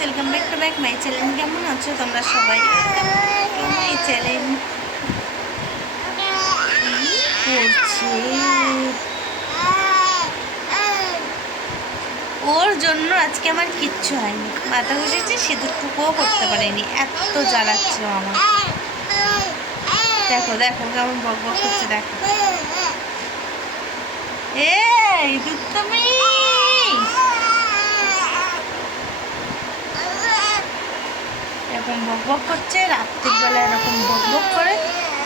Welcome back to back my channel কেমন আছো তোমরা সবাই? ওর জন্য আজকে আমার কিচ্ছু হয়নি। মাথা ঘুষেছে সিঁদুরটুকুও করতে পারিনি। এত জ্বালাচ্ছিল আমার দেখো দেখো, কেমন বক বক করছে, দেখো। এই তুমি? এরকম বক করছে, রাত্রিবেলা এরকম বক করে,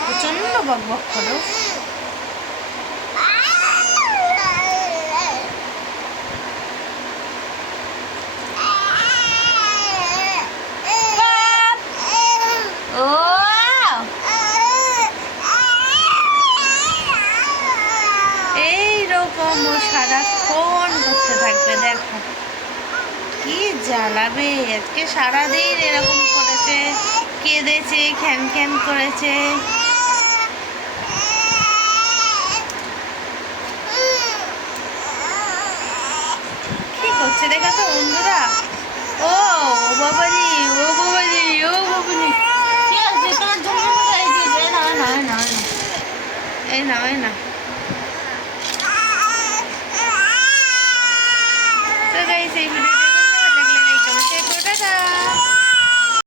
প্রচণ্ড বক করে। এইরকম ও সারাক্ষণ করতে থাকবে, দেখো। কি জ্বালাবে, আজকে সারাদিন এরকম খ্যান খ্যান করেছে। কি করছে দেখেছ বন্ধুরা? ও বাবাজি ও বাবাজি ও বাবাজি। কি আছে তোমার জন্য না না না না না তো গাইস এই ভিডিওটা